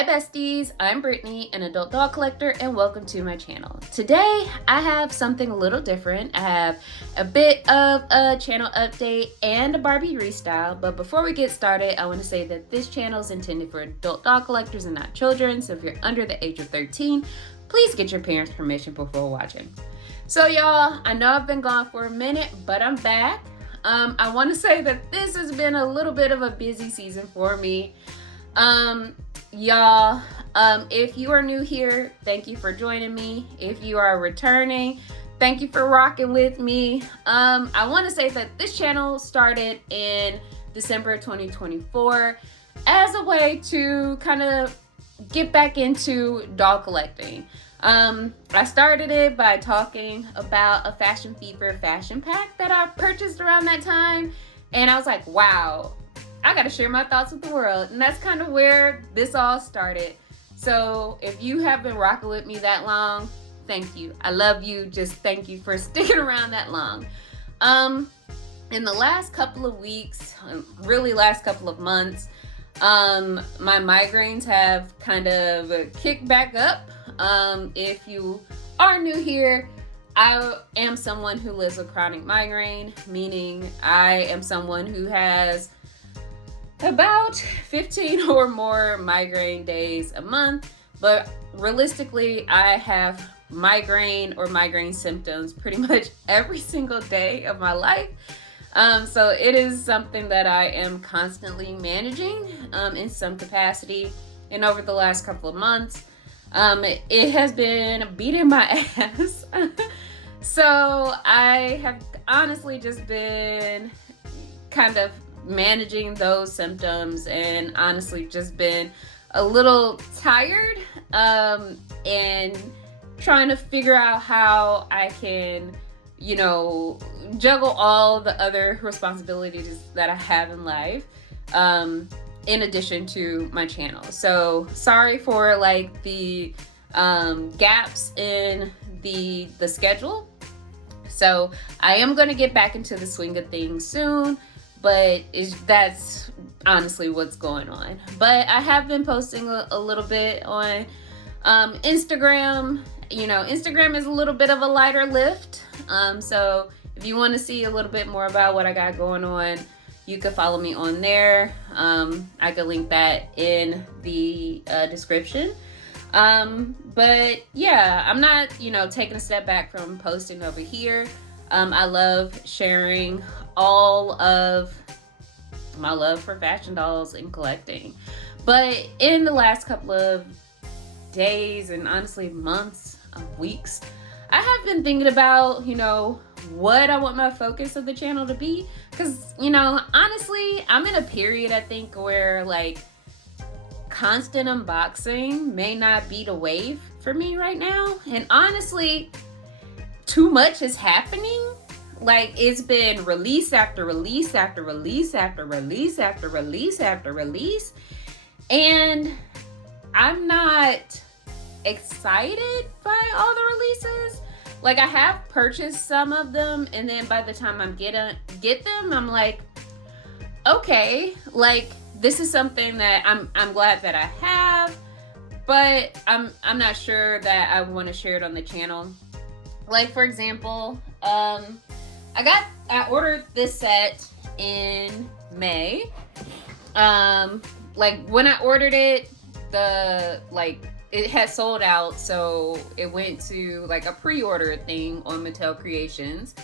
Hi besties, I'm Brittany, an adult doll collector, and welcome to my channel. Today, I have something a little different. I have a bit of a channel update and a Barbie Restyle, but before we get started, I want to say that this channel is intended for adult doll collectors and not children, so if you're under the age of 13, please get your parents' permission before watching. So y'all, I know I've been gone for a minute, but I'm back. I want to say that this has been a little bit of a busy season for me. Y'all, if you are new here, thank you for joining me. If you are returning, thank you for rocking with me. I want to say that this channel started in December 2024 as a way to kind of get back into doll collecting. I started it by talking about a Fashion Fever fashion pack that I purchased around that time, and I was like, wow, I gotta share my thoughts with the world. And that's kind of where this all started. So if you have been rocking with me that long, thank you. I love you. Just thank you for sticking around that long. In the last couple of weeks, really last couple of months, my migraines have kind of kicked back up. If you are new here, I am someone who lives with chronic migraine, meaning I am someone who has about 15 or more migraine days a month, but realistically, I have migraine or migraine symptoms pretty much every single day of my life. So it is something that I am constantly managing in some capacity. And over the last couple of months, it has been beating my ass. So I have honestly just been kind of managing those symptoms and honestly just been a little tired and trying to figure out how I can, juggle all the other responsibilities that I have in life in addition to my channel. So sorry for like the gaps in the schedule. So I am going to get back into the swing of things soon, but that's honestly what's going on. But I have been posting a little bit on Instagram. Instagram is a little bit of a lighter lift. So if you want to see a little bit more about what I got going on, you can follow me on there. I could link that in the description. But yeah, I'm not, taking a step back from posting over here. I love sharing all of my love for fashion dolls and collecting. But in the last couple of days and honestly months, weeks, I have been thinking about, what I want my focus of the channel to be. Because, honestly, I'm in a period, I think, where like constant unboxing may not be the wave for me right now. And honestly, too much is happening. Like, it's been release after release after release after release after release after release. And I'm not excited by all the releases. Like, I have purchased some of them, and then by the time I'm get them, I'm like, okay, like this is something that I'm glad that I have, but I'm not sure that I want to share it on the channel. Like, for example, I ordered this set in May. Like when I ordered it, it had sold out, so it went to like a pre-order thing on Mattel Creations.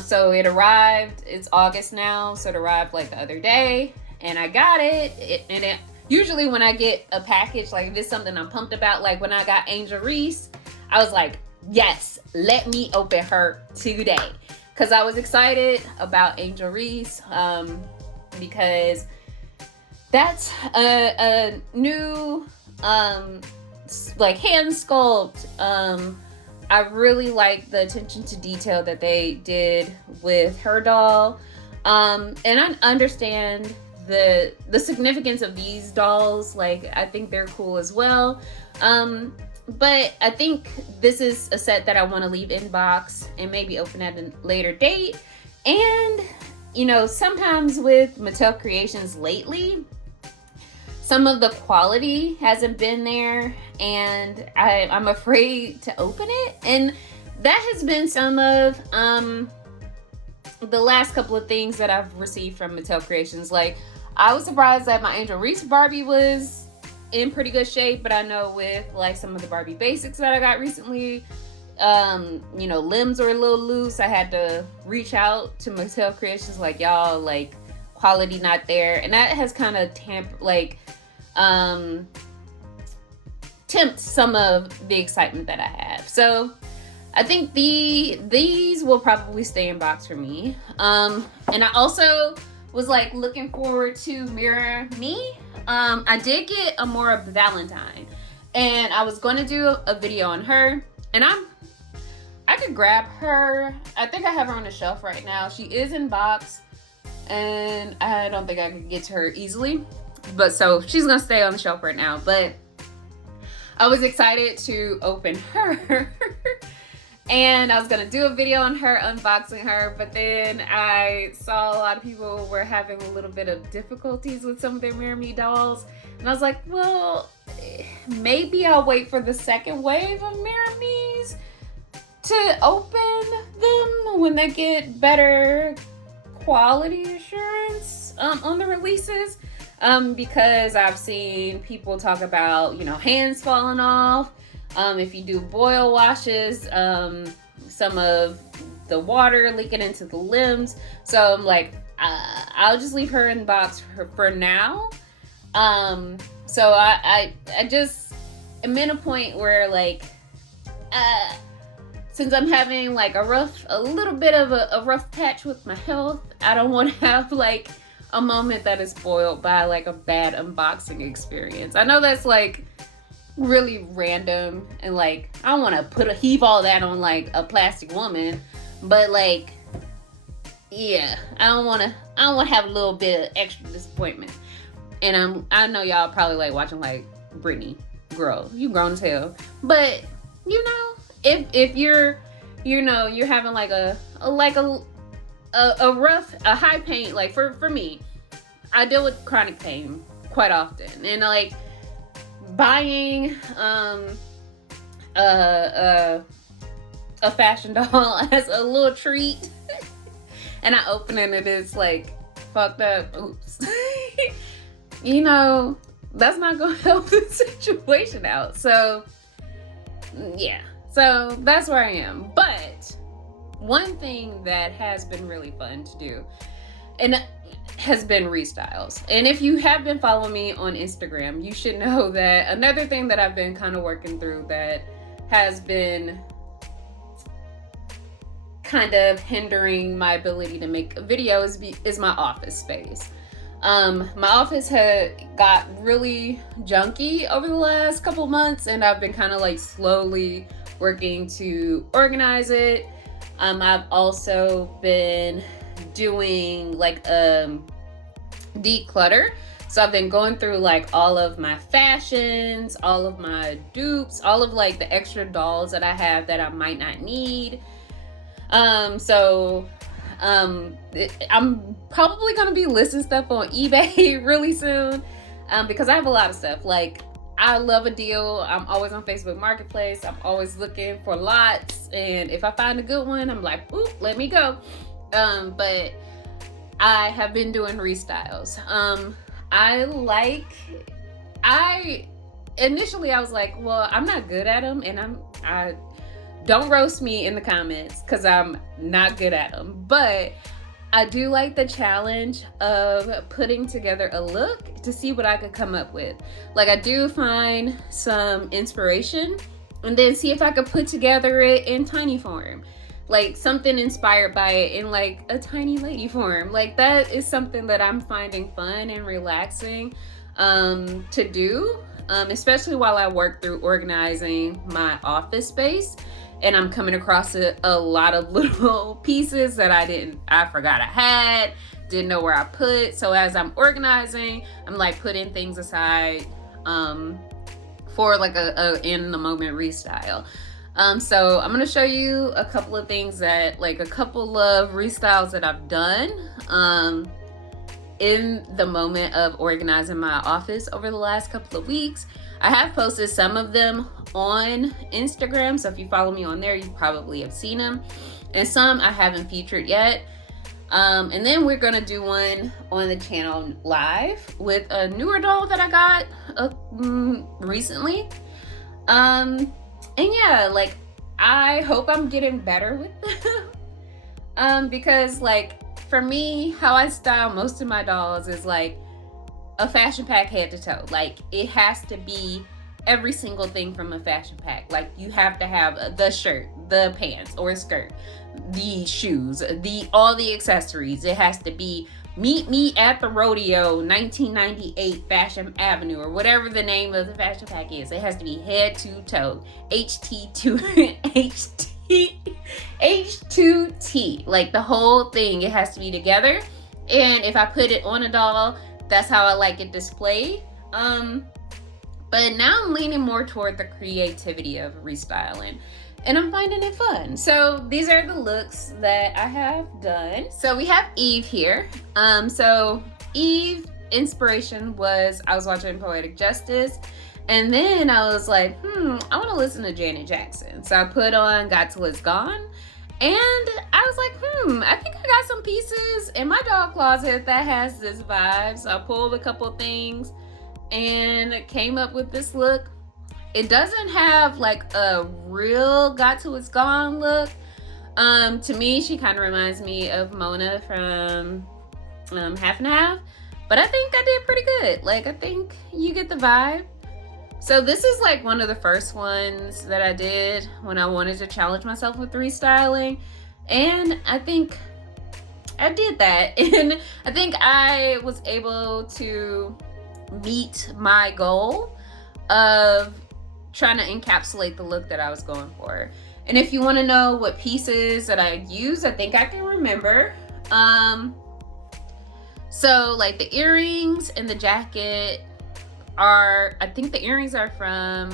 So it arrived, it's August now, so it arrived like the other day, and I got it. Usually when I get a package, like if it's something I'm pumped about, like when I got Angel Reese, I was like, yes, let me open her today. Because I was excited about Angel Reese, because that's a new like hand sculpt. I really like the attention to detail that they did with her doll, and I understand the significance of these dolls. Like, I think they're cool as well. But I think this is a set that I want to leave in box and maybe open at a later date. And sometimes with Mattel Creations lately, some of the quality hasn't been there, and I'm afraid to open it. And that has been some of the last couple of things that I've received from Mattel Creations. Like, I was surprised that my Angel Reese Barbie was in pretty good shape, but I know with like some of the Barbie basics that I got recently, you know, limbs are a little loose. I had to reach out to Mattel Creations, like, y'all, like, quality not there, and that has kind of tempt some of the excitement that I have. So I think these will probably stay in box for me. And I also was like looking forward to Mirror Me. I did get Amora Valentine, and I was going to do a video on her, and I could grab her. I think I have her on the shelf right now. She is in box, and I don't think I could get to her easily, but so she's gonna stay on the shelf right now. But I was excited to open her and I was gonna do a video on her, unboxing her, but then I saw a lot of people were having a little bit of difficulties with some of their Mirror Me dolls, and I was like, well, maybe I'll wait for the second wave of Mirror Me's to open them when they get better quality assurance on the releases, because I've seen people talk about, you know, hands falling off. If you do boil washes, some of the water leaking into the limbs. So I'm like, I'll just leave her in the box for now. So I just am in a point where, like, since I'm having like a little bit of a rough patch with my health, I don't want to have like a moment that is spoiled by like a bad unboxing experience. I know that's like really random, and like I don't want to heave all that on like a plastic woman, but like, yeah, I don't want to have a little bit of extra disappointment. And I know y'all probably like watching like, Brittany, girl, you grown as hell, but you know, if you're, you know, you're having like a rough, a high pain, like for me, I deal with chronic pain quite often, and like buying a fashion doll as a little treat and I open it and it's like fucked up, oops. You know, that's not gonna help the situation out. So yeah, so that's where I am. But one thing that has been really fun to do and has been restyles. And if you have been following me on Instagram, you should know that another thing that I've been kind of working through that has been kind of hindering my ability to make videos is my office space. My office had got really junky over the last couple months, and I've been kind of like slowly working to organize it. I've also been doing like declutter. So I've been going through like all of my fashions, all of my dupes, all of like the extra dolls that I have that I might not need. I'm probably gonna be listing stuff on eBay really soon, because I have a lot of stuff. Like, I love a deal. I'm always on Facebook Marketplace. I'm always looking for lots, and if I find a good one, I'm like, ooh, let me go. But I have been doing restyles. Initially I was like, well, I'm not good at them, and I don't roast me in the comments because I'm not good at them, but I do like the challenge of putting together a look to see what I could come up with. Like, I do find some inspiration and then see if I could put together it in tiny form, like something inspired by it in like a tiny lady form. Like, that is something that I'm finding fun and relaxing to do, especially while I work through organizing my office space. And I'm coming across a lot of little pieces that I forgot I had, didn't know where I put. So as I'm organizing, I'm like putting things aside for like a in the moment restyle. So I'm gonna show you a couple of things that, like a couple of restyles that I've done. in the moment of organizing my office over the last couple of weeks. I have posted some of them on Instagram, so if you follow me on there, you probably have seen them. And some I haven't featured yet. And then we're gonna do one on the channel live with a newer doll that I got recently. And yeah, like, I hope I'm getting better with them. Because like, for me, how I style most of my dolls is like a fashion pack head to toe. Like, it has to be every single thing from a fashion pack. Like, you have to have the shirt, the pants or skirt, the shoes, all the accessories. It has to be Meet Me at the Rodeo 1998 Fashion Avenue, or whatever the name of the fashion pack is. It has to be head to toe, H2T, like the whole thing. It has to be together. And if I put it on a doll, that's how I like it displayed. But now I'm leaning more toward the creativity of restyling, and I'm finding it fun. So these are the looks that I have done. So we have Eve here. So Eve inspiration was, I was watching Poetic Justice, and then I was like, I want to listen to Janet Jackson. So I put on Got Till It's Gone, and I was like, I think I got some pieces in my doll closet that has this vibe. So I pulled a couple things and came up with this look. It doesn't have like a real Got Till It's Gone look. To me, she kind of reminds me of Mona from Half and Half, but I think I did pretty good. Like, I think you get the vibe. So this is like one of the first ones that I did when I wanted to challenge myself with restyling, and I think I did that, and I think I was able to meet my goal of trying to encapsulate the look that I was going for. And if you want to know what pieces that I use, I think I can remember. So like the earrings and the jacket are, I think the earrings are from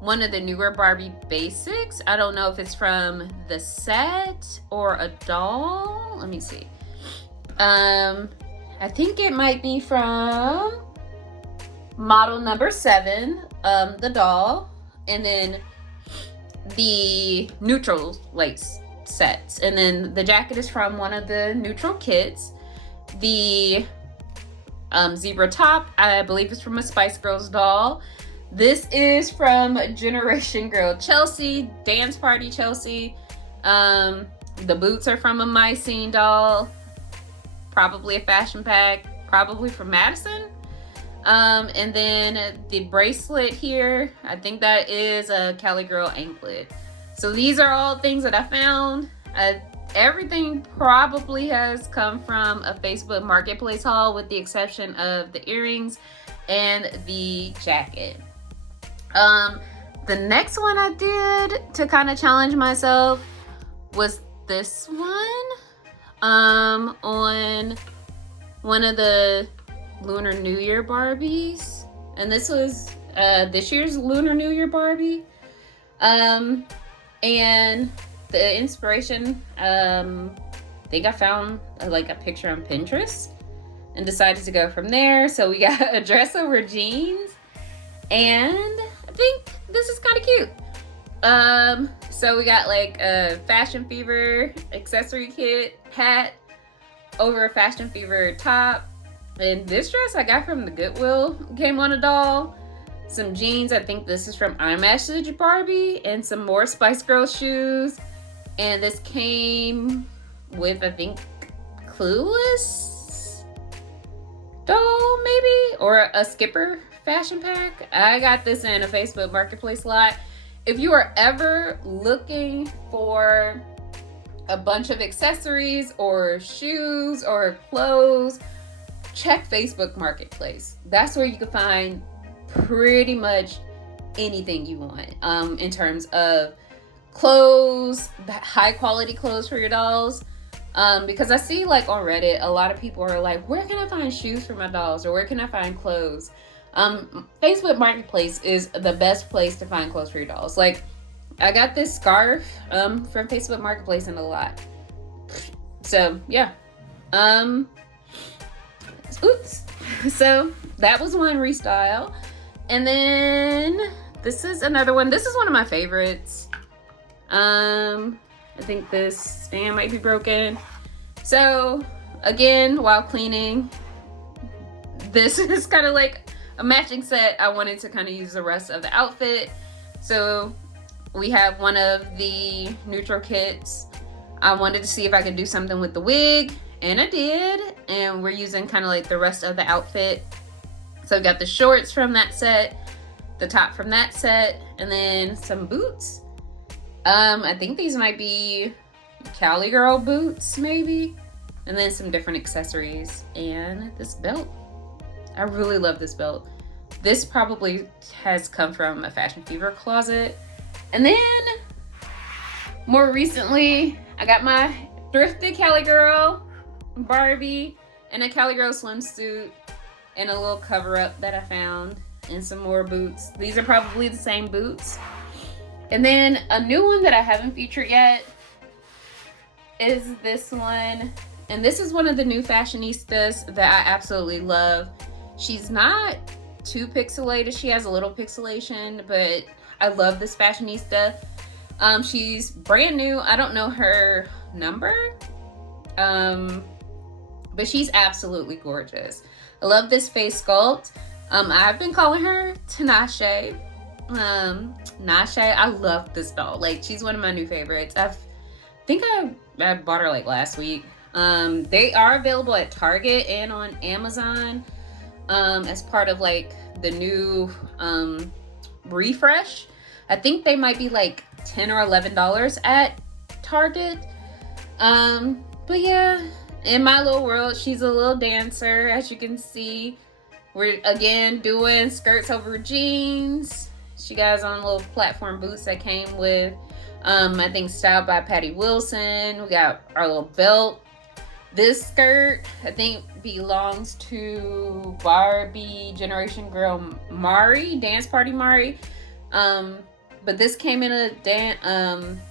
one of the newer Barbie basics. I don't know if it's from the set or a doll. Let me see. I think it might be from model number 7, the doll, and then the neutral lace sets. And then the jacket is from one of the neutral kits. The zebra top, I believe, is from a Spice Girls doll. This is from Generation Girl Chelsea, Dance Party Chelsea. The boots are from a Mycene doll, probably a fashion pack, probably from Madison. And then the bracelet here, I think that is a Cali Girl anklet. So these are all things that I found. Everything probably has come from a Facebook Marketplace haul, with the exception of the earrings and the jacket. The next one I did to kind of challenge myself was this one, on one of the Lunar New Year Barbies, and this was this year's Lunar New Year Barbie. And the inspiration, I think I found like a picture on Pinterest and decided to go from there. So we got a dress over jeans, and I think this is kind of cute. So we got like a Fashion Fever accessory kit, hat over a Fashion Fever top. And this dress I got from the Goodwill, came on a doll. Some jeans, I think this is from iMessage Barbie, and some more Spice Girls shoes. And this came with, I think, Clueless doll, maybe? Or a Skipper fashion pack. I got this in a Facebook Marketplace lot. If you are ever looking for a bunch of accessories or shoes or clothes, check Facebook Marketplace. That's where you can find pretty much anything you want, in terms of clothes, high quality clothes for your dolls. Because I see like on Reddit, a lot of people are like, where can I find shoes for my dolls, or where can I find clothes? Facebook Marketplace is the best place to find clothes for your dolls. Like, I got this scarf from Facebook Marketplace in a lot. So yeah. Oops. So that was one restyle. And then this is another one. This is one of my favorites. I think this stand might be broken. So again, while cleaning, this is kind of like a matching set. I wanted to kind of use the rest of the outfit. So we have one of the neutral kits. I wanted to see if I could do something with the wig, and I did. And we're using kind of like the rest of the outfit. So we got the shorts from that set, the top from that set, and then some boots. I think these might be Cali Girl boots, maybe. And then some different accessories. And this belt. I really love this belt. This probably has come from a Fashion Fever closet. And then, more recently, I got my thrifted Cali Girl Barbie and a Cali Girl swimsuit and a little cover-up that I found and some more boots. These are probably the same boots. And then a new one that I haven't featured yet is this one. And this is one of the new fashionistas that I absolutely love. She's not too pixelated. She has a little pixelation, but I love this fashionista. She's brand new. I don't know her number, but she's absolutely gorgeous. I love this face sculpt. I've been calling her Tinashe. Nashe, I love this doll. Like, she's one of my new favorites. I think I bought her like last week. They are available at Target and on Amazon as part of like the new refresh. I think they might be like $10 or $11 at Target. But yeah, in my little world, she's a little dancer, as you can see. We're again doing skirts over jeans. She got on little platform boots that came with, I think, styled by Patty Wilson. We got our little belt. This skirt, I think, belongs to Barbie Generation Girl Mari, Dance Party Mari. But this came in a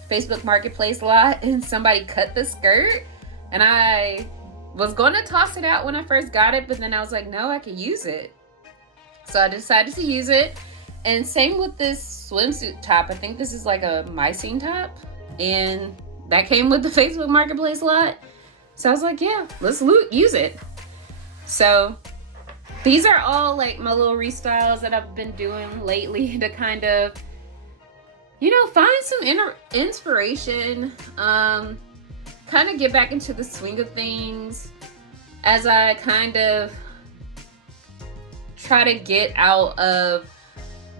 Facebook Marketplace lot, and somebody cut the skirt. And I was going to toss it out when I first got it, but then I was like, no, I could use it. So I decided to use it. And same with this swimsuit top. I think this is like a mycene top. And that came with the Facebook Marketplace lot. So I was like, yeah, let's use it. So these are all like my little restyles that I've been doing lately to kind of, you know, find some inspiration, kind of get back into the swing of things as I kind of try to get out of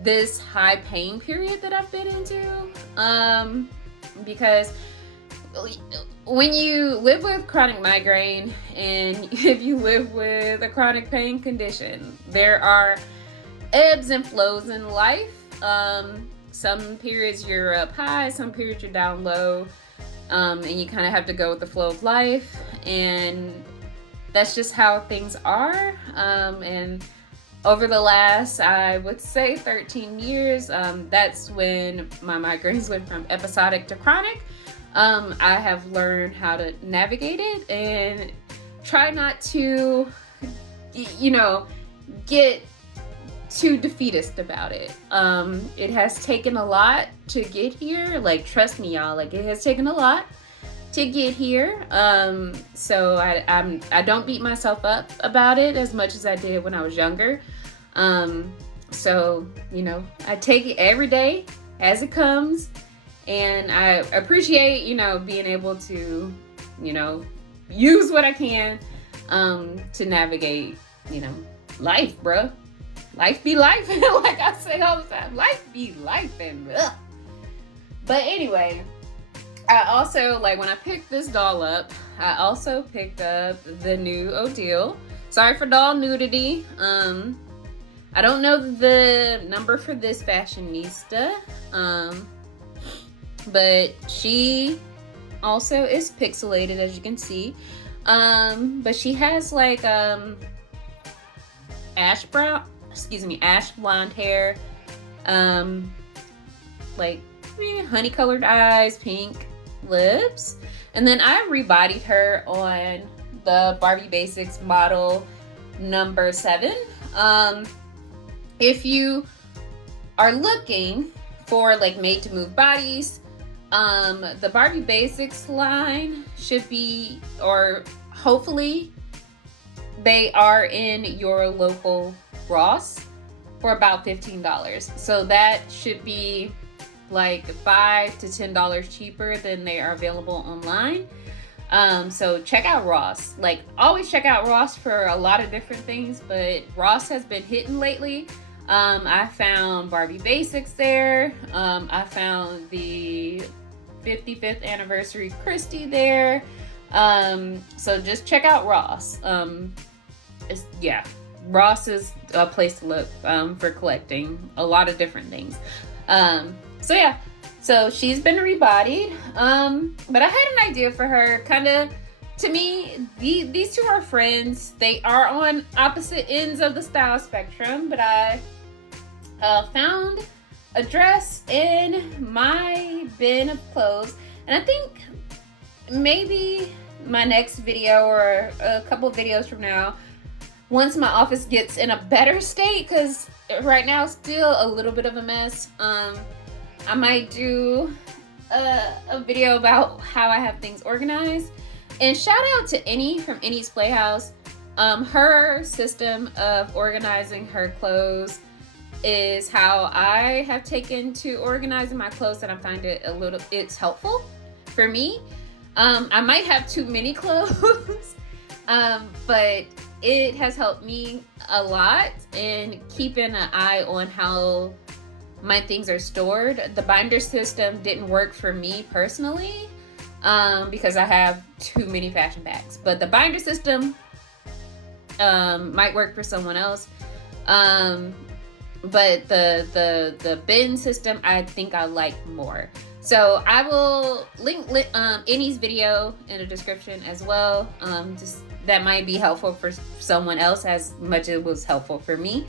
this high pain period that I've been into. Because when you live with chronic migraine and if you live with a chronic pain condition, there are ebbs and flows in life. Some periods you're up high, some periods you're down low, and you kind of have to go with the flow of life, and that's just how things are. And over the last, I would say 13 years, that's when my migraines went from episodic to chronic. I have learned how to navigate it and try not to, you know, get too defeatist about it. It has taken a lot to get here. Like, trust me, y'all, like, it has taken a lot to get here. So I don't beat myself up about it as much as I did when I was younger. So, you know, I take it every day as it comes, and I appreciate, you know, being able to, you know, use what I can, to navigate, you know, life, bruh. Life be life. Like I say all the time, life be life. And but anyway, I also, like, when I picked this doll up, I also picked up the new Odile. Sorry for doll nudity. I don't know the number for this fashionista, but she also is pixelated, as you can see. But she has like ash blonde hair, like honey colored eyes, pink lips. And then I rebodied her on the Barbie Basics model number 7. If you are looking for like made to move bodies, the Barbie Basics line should be, or hopefully they are in your local Ross for about $15. So that should be like $5 to $10 cheaper than they are available online. So check out Ross. Like, always check out Ross for a lot of different things, but Ross has been hitting lately. I found Barbie Basics there. I found the 55th anniversary Christie there. So just check out Ross. Ross is a place to look for collecting a lot of different things. So she's been rebodied. But I had an idea for her. Kind of, to me, these two are friends. They are on opposite ends of the style spectrum, but I found a dress in my bin of clothes, and I think maybe my next video or a couple of videos from now, once my office gets in a better state, because right now it's still a little bit of a mess, I might do a video about how I have things organized. And shout out to Annie from Annie's Playhouse. Her system of organizing her clothes is how I have taken to organizing my clothes, and I find it's helpful for me. I might have too many clothes, but it has helped me a lot in keeping an eye on how my things are stored. The binder system didn't work for me personally, because I have too many fashion bags, but the binder system might work for someone else. But the bin system, I think I like more. So I will link Annie's video in the description as well. Just that might be helpful for someone else as much as it was helpful for me.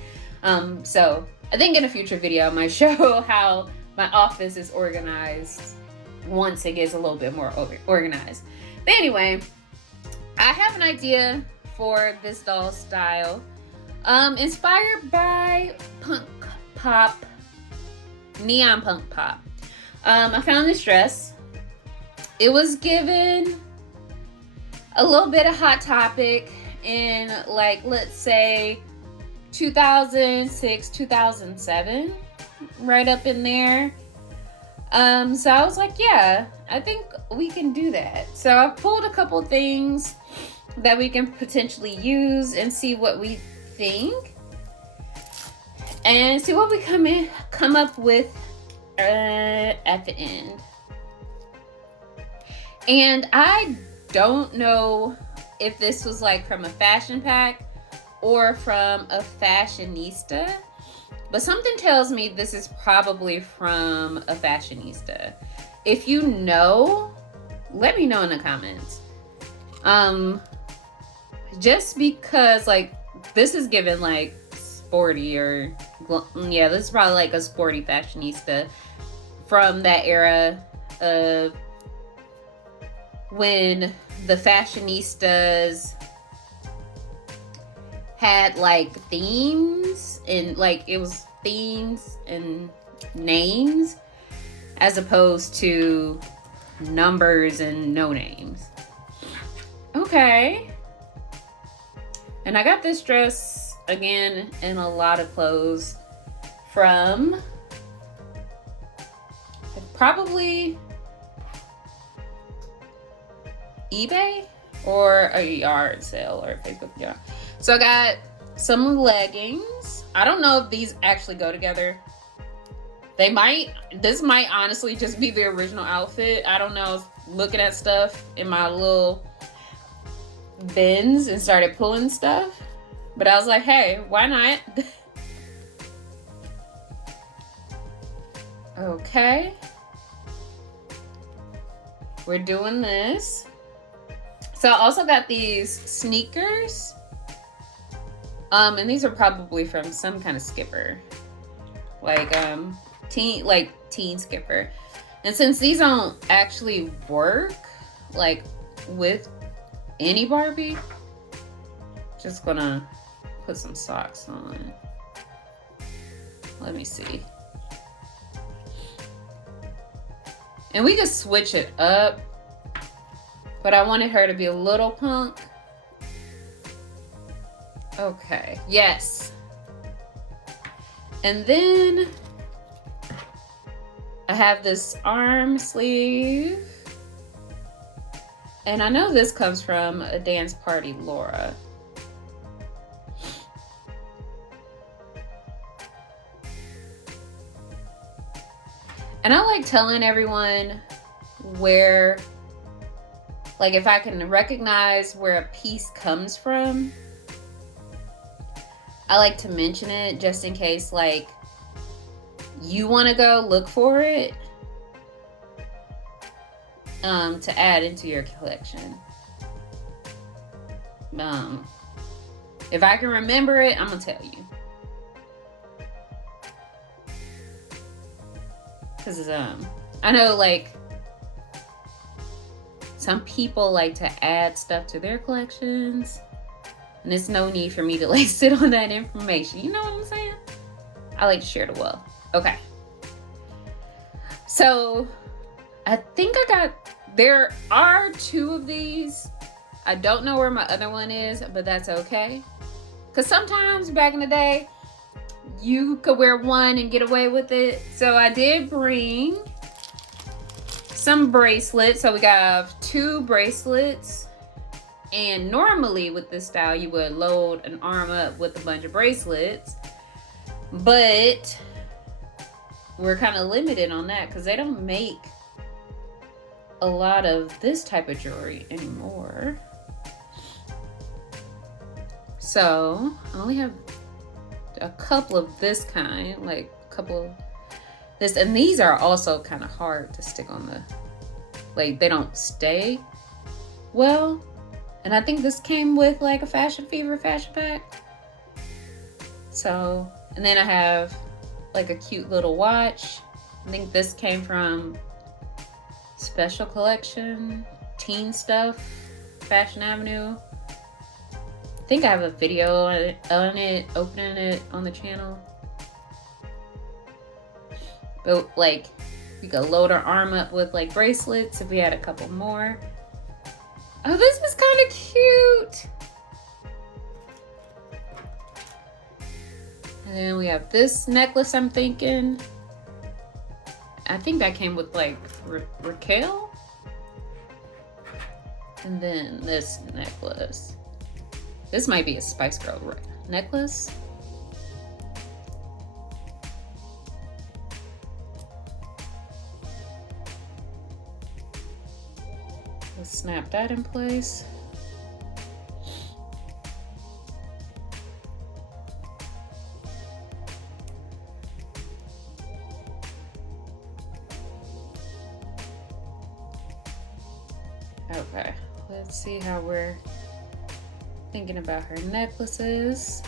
So I think in a future video I might show how my office is organized once it gets a little bit more organized. But anyway, I have an idea for this doll style. Inspired by punk pop, neon punk pop. I found this dress. It was given a little bit of Hot Topic in, like, let's say 2006, 2007, right up in there. So I was like, yeah, I think we can do that. So I pulled a couple things that we can potentially use and see what we think, and see what we come up with at the end. And I don't know if this was like from a fashion pack or from a fashionista, but something tells me this is probably from a fashionista. If you know, let me know in the comments. Just because, like, this is given like sporty, or yeah, this is probably like a sporty fashionista from that era of when the fashionistas had like themes, and like it was themes and names as opposed to numbers and no names. Okay. And I got this dress again in a lot of clothes from probably eBay or a yard sale or Facebook. Yeah. So I got some leggings. I don't know if these actually go together. They might. This might honestly just be the original outfit. I don't know. I was looking at stuff in my little bins and started pulling stuff, but I was like, hey, why not? Okay, we're doing this. So I also got these sneakers, and these are probably from some kind of skipper, like teen skipper. And since these don't actually work like with any Barbie, just gonna put some socks on. Let me see. And we could switch it up, but I wanted her to be a little punk. Okay, yes. And then I have this arm sleeve. And I know this comes from a dance party, Laura. And I like telling everyone where, like, if I can recognize where a piece comes from, I like to mention it just in case, like, you want to go look for it to add into your collection. If I can remember it, I'm gonna tell you. Because I know, like, some people like to add stuff to their collections, and there's no need for me to, like, sit on that information. You know what I'm saying? I like to share the wealth. Okay. So I think there are 2 of these. I don't know where my other one is, but that's okay. Because sometimes back in the day, you could wear one and get away with it. So I did bring some bracelets. So we got 2 bracelets. And normally with this style, you would load an arm up with a bunch of bracelets. But we're kind of limited on that because they don't make a lot of this type of jewelry anymore. So I only have a couple of this kind, like a couple of this, and these are also kind of hard to stick on the, like, they don't stay well. And I think this came with like a Fashion Fever fashion pack. So, and then I have like a cute little watch. I think this came from Special Collection, Teen Stuff, Fashion Avenue. I think I have a video on it, opening it on the channel. But like, we could load our arm up with like bracelets if we had a couple more. Oh, this is kind of cute. And then we have this necklace, I'm thinking. I think that came with like Raquel. And then this necklace. This might be a Spice Girl necklace. Let's snap that in place. Okay, let's see how we're thinking about her necklaces.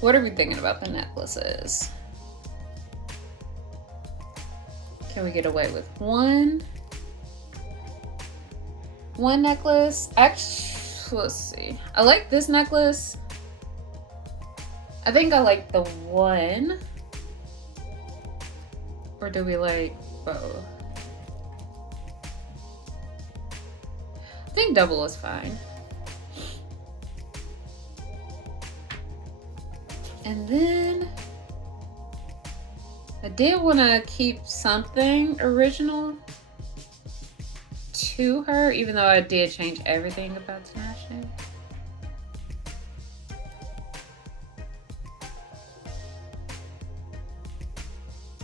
What are we thinking about the necklaces? Can we get away with one necklace? Actually, let's see. I like this necklace. I think I like the one. Or do we like both? I think double is fine. And then I did want to keep something original to her, even though I did change everything about smashing.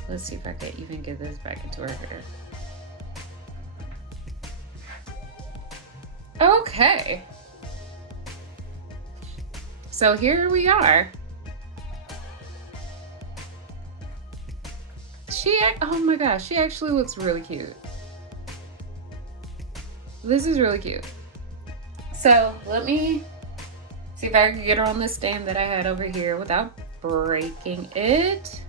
Let's see if I can even get this back into her hair. Okay. So here we are. Oh my gosh, she actually looks really cute. This is really cute. So let me see if I can get her on the stand that I had over here without breaking it.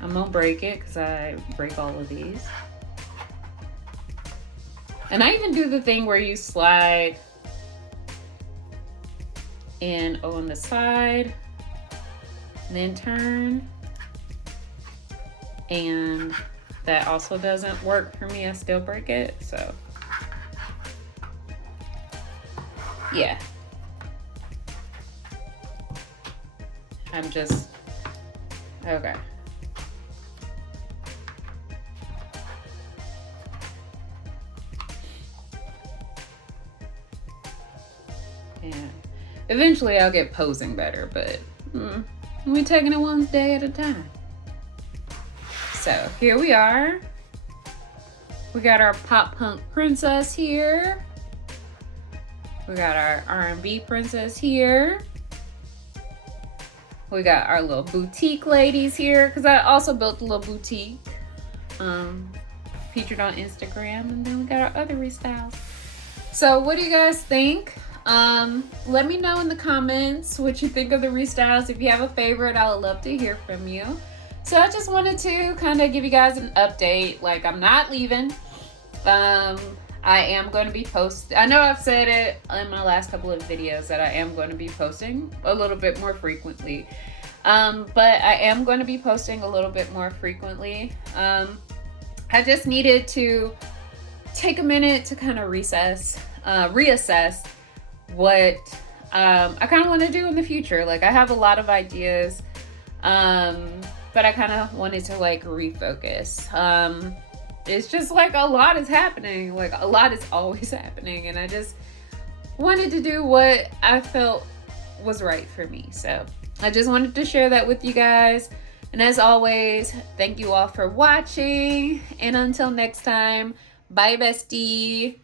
I'm gonna break it because I break all of these. And I even do the thing where you slide and on the side, and then turn. And that also doesn't work for me. I still break it, so yeah. I'm just, okay. Yeah. Eventually I'll get posing better, but we're taking it one day at a time. So here we are. We got our pop punk princess here. We got our R&B princess here. We got our little boutique ladies here, because I also built a little boutique featured on Instagram. And then we got our other restyles. So what do you guys think? Let me know in the comments what you think of the restyles. If you have a favorite, I would love to hear from you. So I just wanted to kind of give you guys an update. Like, I'm not leaving. I am going to be posting. I know I've said it in my last couple of videos that I am going to be posting a little bit more frequently. But I am going to be posting a little bit more frequently. I just needed to take a minute to kind of reassess what I kind of want to do in the future. Like, I have a lot of ideas, but I kind of wanted to like refocus. It's just like a lot is happening. Like, a lot is always happening, and I just wanted to do what I felt was right for me. So I just wanted to share that with you guys. And as always, thank you all for watching. And until next time, bye bestie.